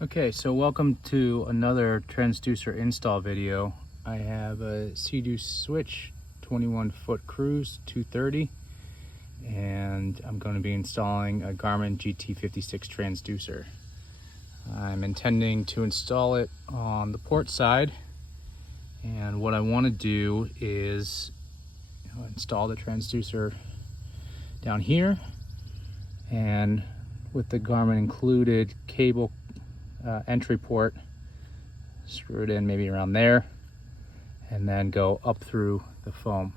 Okay, so welcome to another transducer install video. I have a Sea-Doo Switch 21-foot cruise 230, and I'm going to be installing a Garmin GT56 transducer. I'm intending to install it on the port side, and what I want to do is install the transducer down here, and with the Garmin included cable entry port, screw it in maybe around there, and then go up through the foam.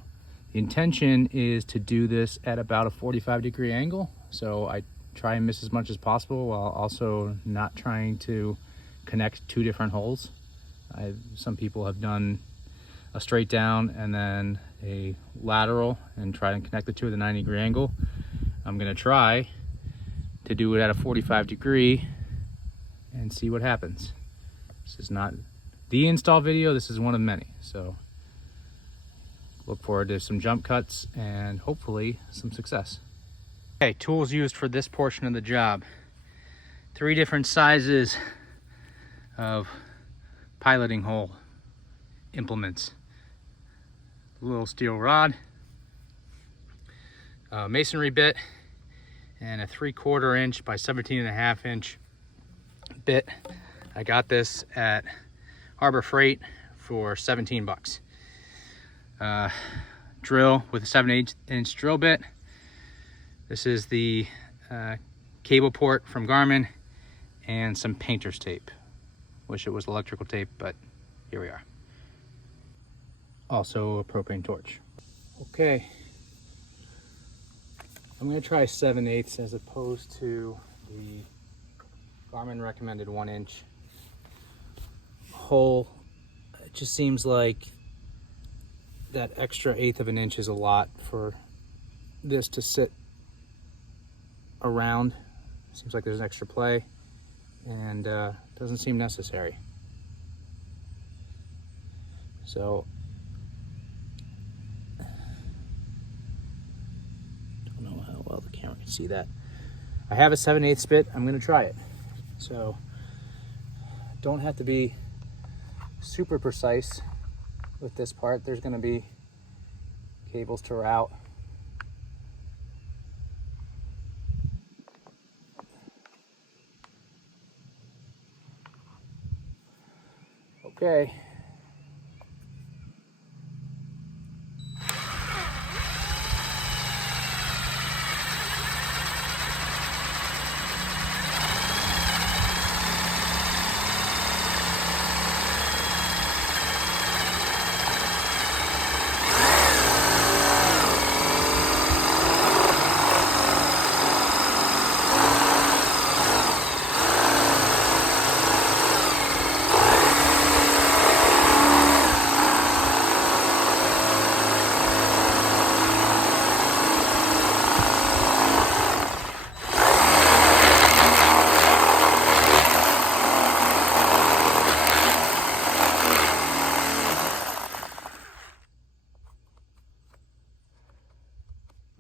The intention is to do this at about a 45-degree angle, so I try and miss as much as possible while also not trying to connect two different holes. Some people have done a straight down and then a lateral and try and connect the two at a 90-degree angle. I'm going to try to do it at a 45-degree and see what happens. This is not the install video, this is one of many, so look forward to some jump cuts and hopefully some success. Okay, tools used for this portion of the job. 3 different sizes of piloting hole implements. A little steel rod, a masonry bit, and a 3/4 inch by 17.5 inch bit. I got this at Harbor Freight for 17 bucks. Drill with a 7/8 inch drill bit. This is the cable port from Garmin, and some painter's tape. Wish it was electrical tape, but here we are. Also a propane torch. Okay, I'm gonna try 7/8 as opposed to the Garmin recommended 1 inch hole. It just seems like that extra 1/8 of an inch is a lot for this to sit around. Seems like there's extra play and doesn't seem necessary. So don't know how well the camera can see that. I have a 7/8 bit. I'm going to try it. So don't have to be super precise with this part. There's going to be cables to route. Okay.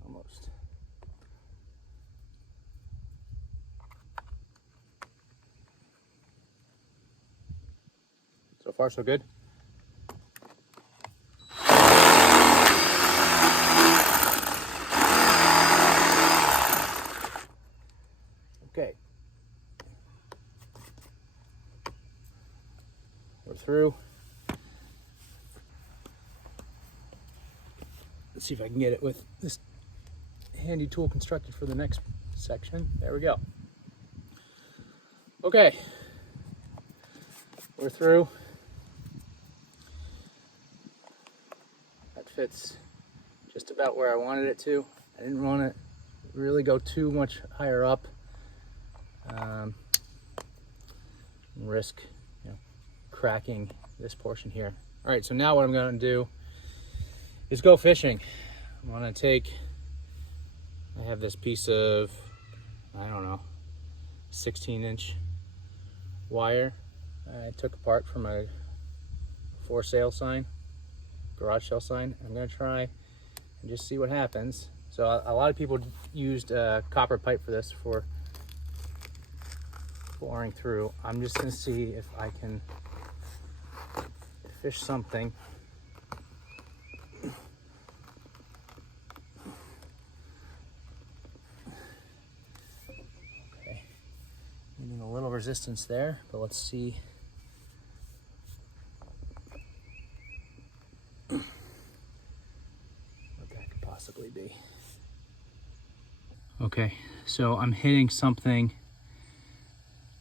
Almost. So far, so good. Okay. We're through. Let's see if I can get it with this handy tool constructed for the next section. There we go. Okay, we're through. That fits just about where I wanted it to. I didn't want to really go too much higher up. Risk cracking this portion here. All right, so now what I'm going to do is go fishing. I'm going to take, I have this piece of, I don't know, 16-inch wire I took apart from a for sale sign, garage sale sign. I'm going to try and just see what happens. So a lot of people used copper pipe for this for exploring through. I'm just gonna see if I can fish something. Okay, needing a little resistance there, but let's see. What that could possibly be. Okay, so I'm hitting something.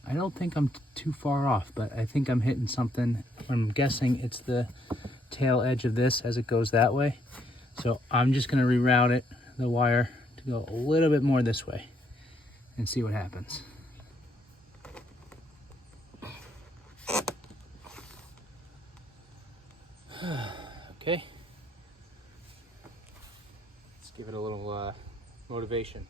I don't think I'm too far off, but I think I'm hitting something. I'm guessing it's the tail edge of this as it goes that way. So I'm just gonna reroute it, the wire, to go a little bit more this way and see what happens. Okay. Let's give it a little motivation.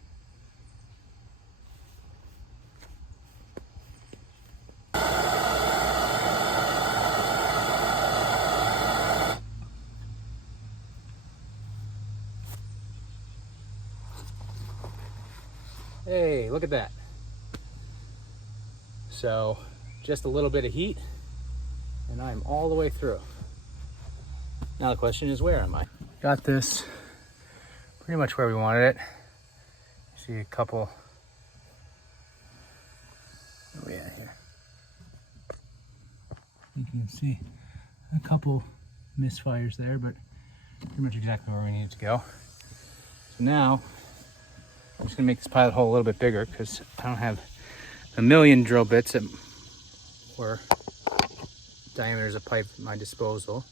Hey, look at that. So just a little bit of heat and I'm all the way through. Now the question is, where am I? Got this pretty much where we wanted it. See a couple, where are we at here? You can see a couple misfires there, but pretty much exactly where we need it to go. So now I'm just gonna make this pilot hole a little bit bigger because I don't have a million drill bits or diameters of pipe at my disposal.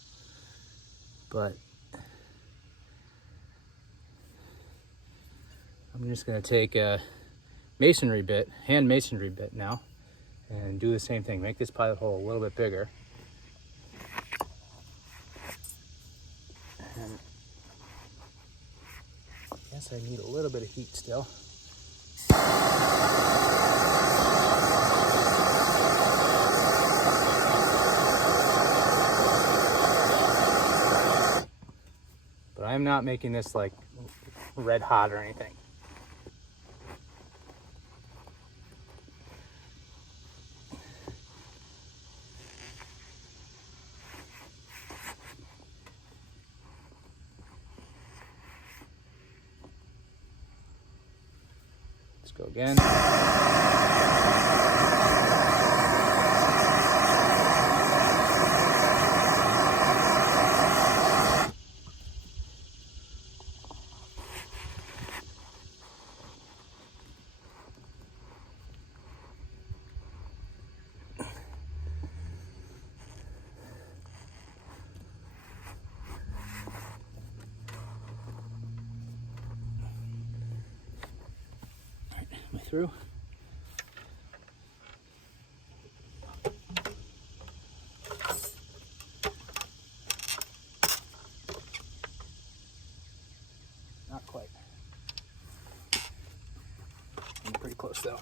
But I'm just gonna take a masonry bit, hand masonry bit now, and do the same thing. Make this pilot hole a little bit bigger. And I guess I need a little bit of heat still. But I'm not making this like red hot or anything. Let's go again. Am I through? Not quite. I'm pretty close though.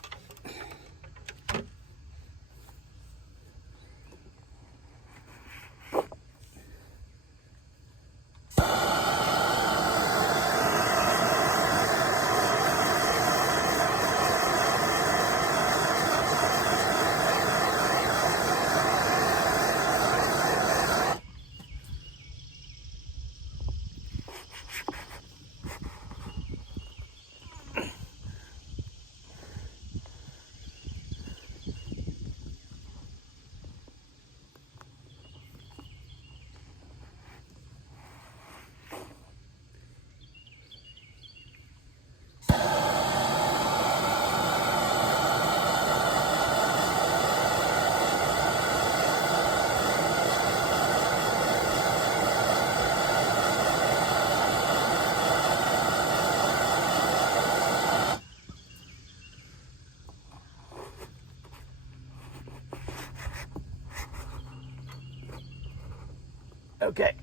Okay,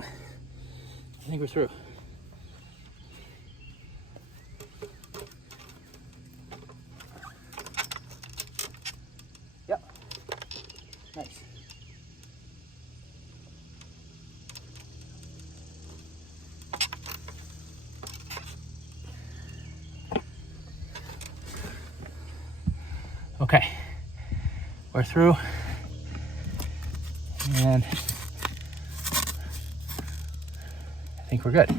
I think we're through. Yep, nice. Okay, We're through. And I think we're good.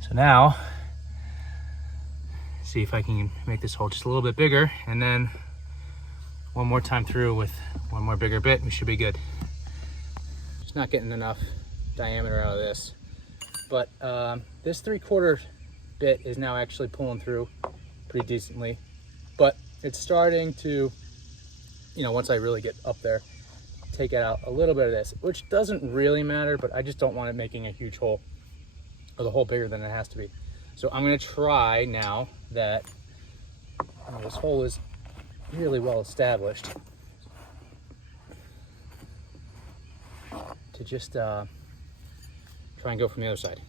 So now, see if I can make this hole just a little bit bigger, and then one more time through with one more bigger bit, we should be good. Just not getting enough diameter out of this, but this 3/4 bit is now actually pulling through pretty decently, but it's starting to, you know, once I really get up there, take out a little bit of this, which doesn't really matter, but I just don't want it making a huge hole, or the hole bigger than it has to be. So I'm gonna try, now that this hole is really well established, to just try and go from the other side.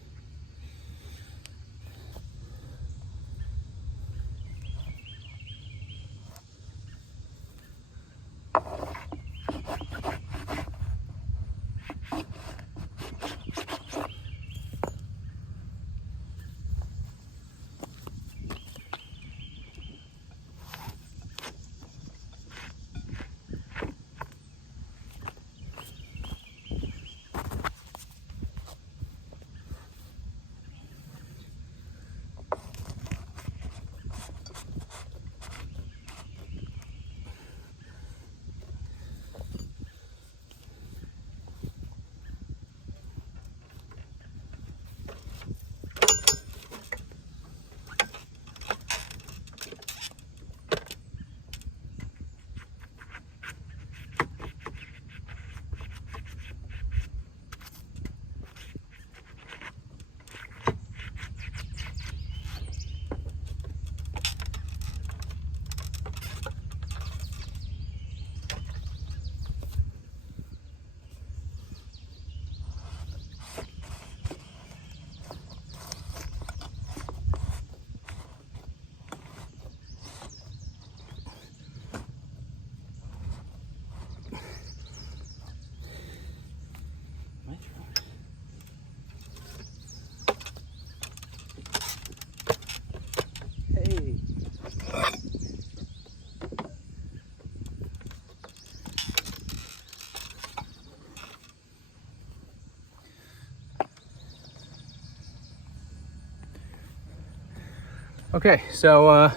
Okay, so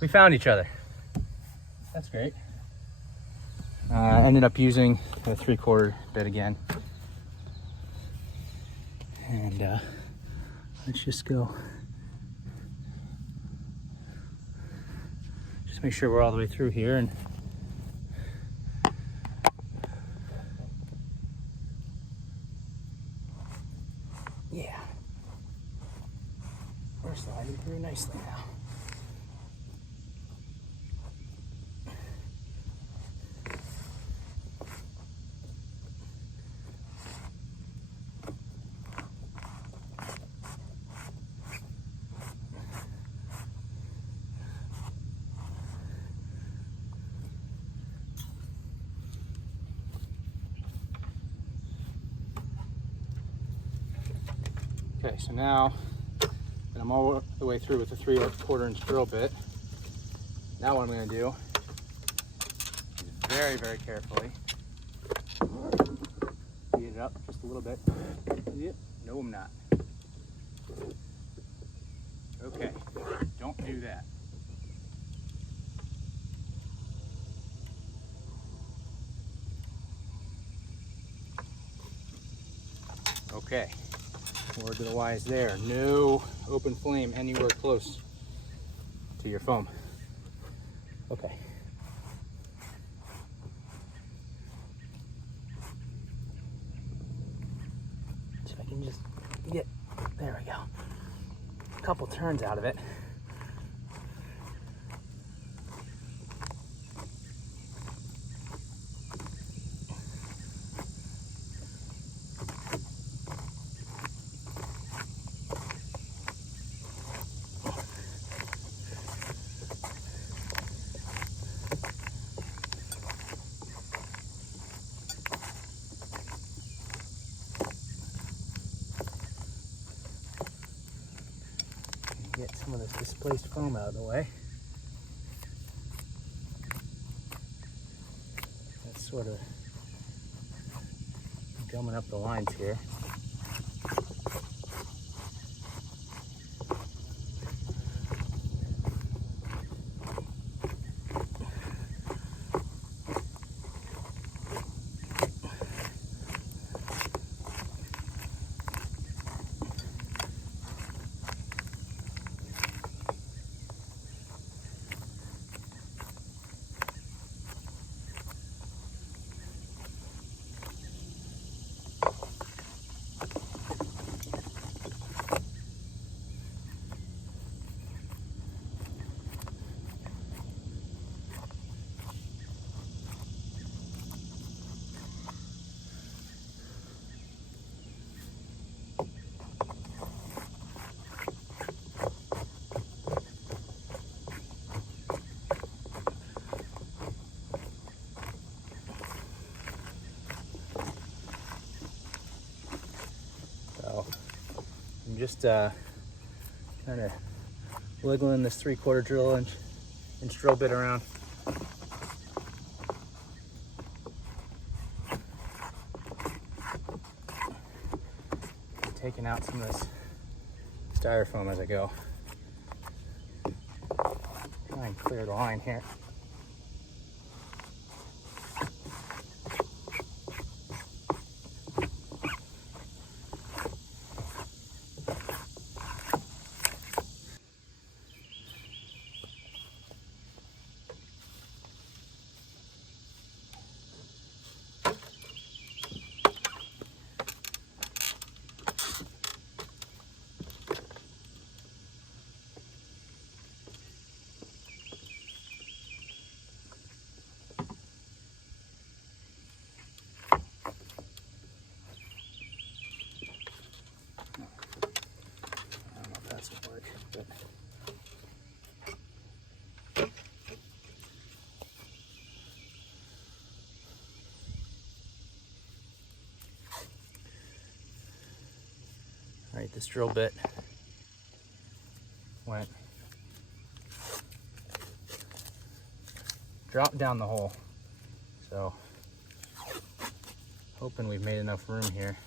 we found each other. That's great. Ended up using the 3/4 bit again. And let's just go. Just make sure we're all the way through here. And yeah, we're sliding through nicely now. Okay, so now that I'm all the way through with the 3/4 inch drill bit, now what I'm going to do is very, very carefully speed it up just a little bit. See it? No, I'm not. Okay, don't do that. Okay. Word to the wise there. No open flame anywhere close to your foam. Okay. So I can just get, there we go, a couple turns out of it. Get some of this misplaced foam out of the way. That's sort of gumming up the lines here. I'm just kind of wiggling this 3/4 drill inch drill bit around. Taking out some of this styrofoam as I go. Try and clear the line here. All right, this drill bit dropped down the hole. So, hoping we've made enough room here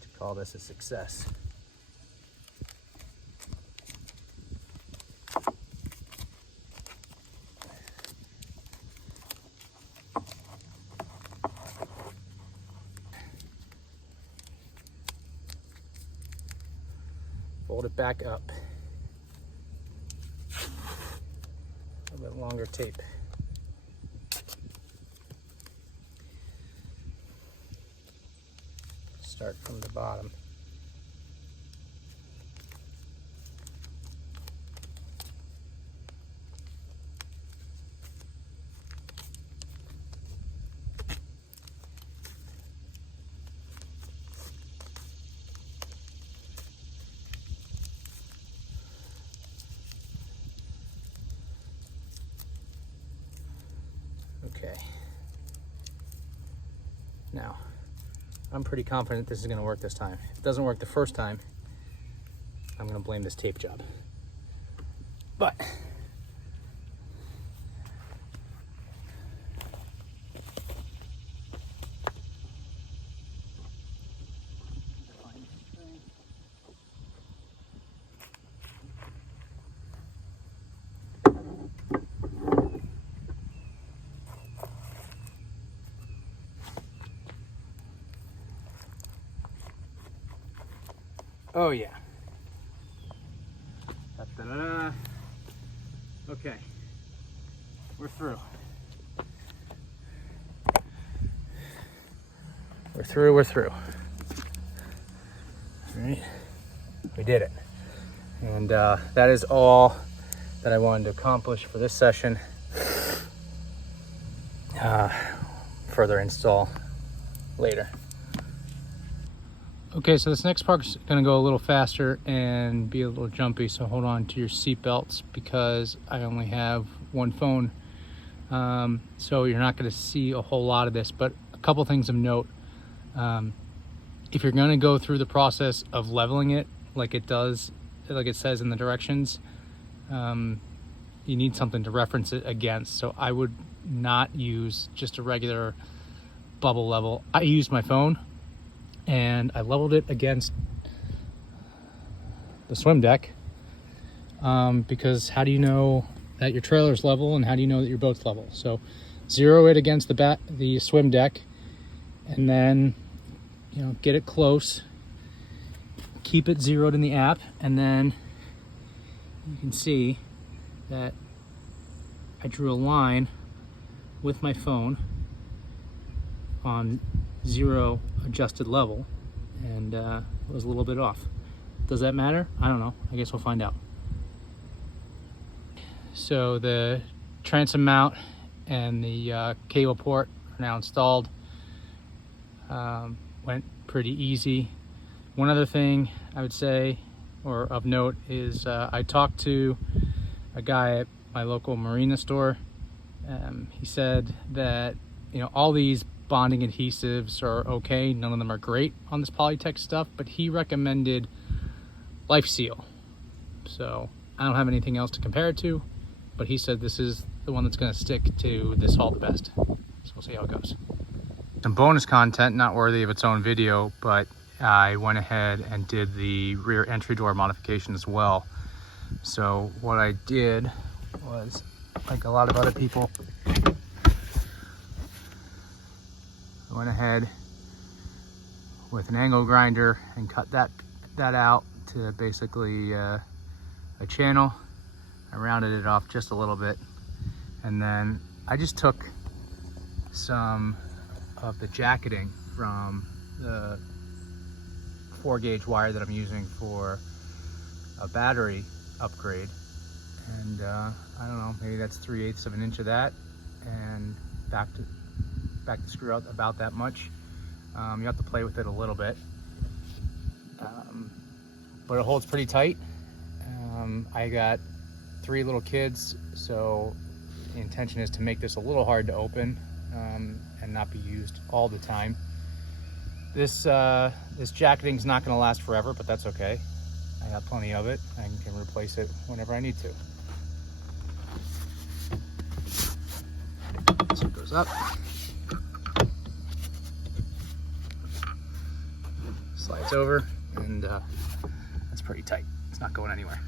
to call this a success. Fold it back up. A little bit longer tape. Start from the bottom. Okay. Now, I'm pretty confident this is going to work this time. If it doesn't work the first time, I'm going to blame this tape job. But oh yeah. Da-da-da. Okay, we're through. We're through. All right, we did it. And that is all that I wanted to accomplish for this session. Further install later. Okay, so this next part's gonna go a little faster and be a little jumpy, so hold on to your seat belts because I only have one phone. So you're not gonna see a whole lot of this, but a couple things of note. If you're gonna go through the process of leveling it like it says in the directions, you need something to reference it against. So I would not use just a regular bubble level. I used my phone and I leveled it against the swim deck, because how do you know that your trailer's level and how do you know that your boat's level? So zero it against the swim deck, and then, you know, get it close, keep it zeroed in the app, and then you can see that I drew a line with my phone on zero adjusted level, and it was a little bit off. Does that matter? I don't know. I guess we'll find out. So the transom mount and the cable port are now installed. Went pretty easy. One other thing I would say, or of note, is I talked to a guy at my local marina store. He said that, you know, all these bonding adhesives are okay. None of them are great on this Polytech stuff, but he recommended Life Seal. So I don't have anything else to compare it to, but he said this is the one that's going to stick to this haul the best. So we'll see how it goes. Some bonus content, not worthy of its own video, but I went ahead and did the rear entry door modification as well. So what I did was, like a lot of other people, I went ahead with an angle grinder and cut that out to basically a channel. I rounded it off just a little bit, and then I just took some of the jacketing from the 4-gauge wire that I'm using for a battery upgrade, and I don't know, maybe that's 3/8 of an inch of that, and back to screw out about that much. You have to play with it a little bit, but it holds pretty tight. I got 3 little kids, so the intention is to make this a little hard to open and not be used all the time. This jacketing is not going to last forever, but that's okay. I got plenty of it. I can replace it whenever I need to. So it goes up, slides over, and that's pretty tight. It's not going anywhere.